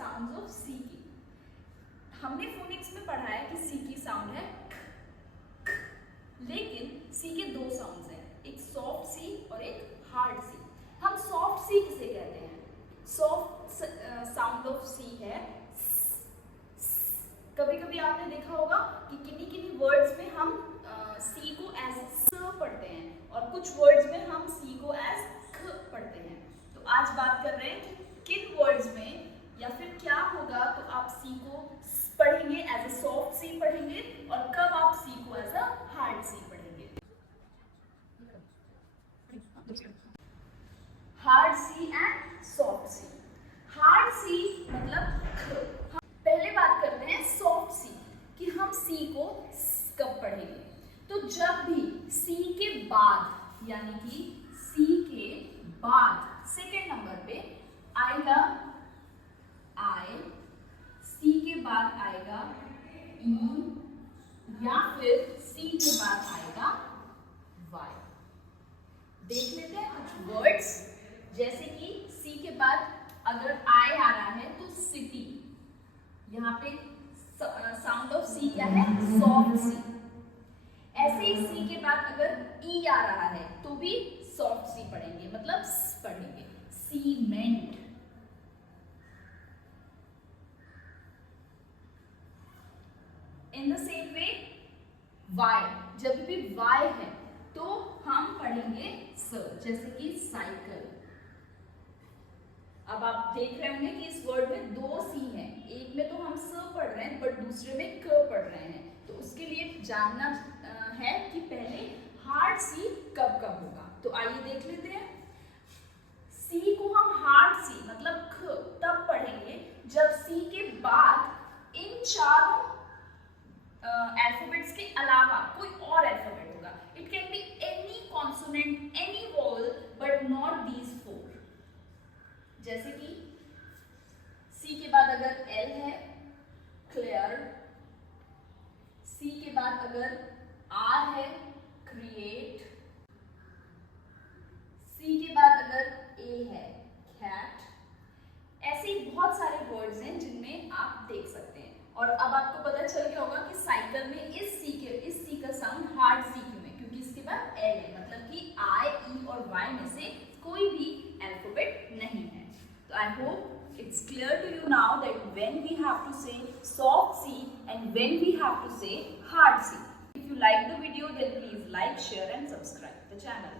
Sounds of सी की। हमने phoenix में पढ़ा है कि सी की साउंड है क, लेकिन सी के दो साउंड्स हैं, एक सॉफ्ट सी और एक हार्ड सी। हम सॉफ्ट सी किसे कहते हैं? सॉफ्ट साउंड ऑफ सी है कभी कभी आपने देखा होगा कि किन्हीं किन्हीं वर्ड्स में हम सी को एज स पढ़ते हैं और कुछ वर्ड्स में हम सी को एज ख पढ़ते हैं। तो आज बात कर रहे हैं कि किन वर्ड्स में या फिर क्या होगा तो आप सी को पढ़ेंगे एज अ सॉफ्ट सी पढ़ेंगे और कब आप सी को एज अ हार्ड सी पढ़ेंगे। Hard C and soft C. Hard C मतलब ख। पहले बात करते हैं सॉफ्ट सी कि हम सी को कब पढ़ेंगे। तो जब भी सी के बाद यानी कि सी के बाद सेकेंड नंबर पे आएगा आई, सी के बाद आएगा ई या फिर सी के बाद आएगा वाई। देख लेते हैं कुछ वर्ड्स, जैसे कि सी के बाद अगर आई आ रहा है तो सिटी, यहाँ पे साउंड ऑफ सी क्या है? सॉफ्ट सी। ऐसे ही सी के बाद अगर ई आ रहा है तो भी सॉफ्ट सी पढ़ेंगे, मतलब स पढ़ेंगे। Cement. In the same way Y, जब भी वाई है तो हम पढ़ेंगे स, जैसे कि साइकिल। अब आप देख रहे होंगे कि इस वर्ड में दो सी हैं, एक में तो हम स पढ़ रहे हैं बट दूसरे में क पढ़ रहे हैं। तो उसके लिए जानना है कि पहले हार्ड सी कब कब होगा। तो आइए देख लेते हैं। सी को हम हार्ड सी मतलब ख तब पढ़ेंगे जब सी के बाद इन चारों अल्फाबेट्स के अलावा कोई और अल्फाबेट होगा। It can be any consonant, any vowel but not these four. जैसे कि सी के बाद अगर एल है क्लियर, सी के बाद अगर आर है क्रिएट, सी के बाद अगर ए है कैट। ऐसे ही बहुत सारे वर्ड्स हैं जिनमें आप देख सकते हैं। और अब आपको पता चल गया होगा कि साइकिल में इस सी का साउंड हार्ड सी क्यों है, क्योंकि इसके बाद एल है, मतलब कि आई, ई और वाई में से कोई भी अल्फाबेट नहीं है। So I hope it's clear to you now that when we have to say soft C and when we have to say hard C. If you like the video, then please like, share and subscribe the channel.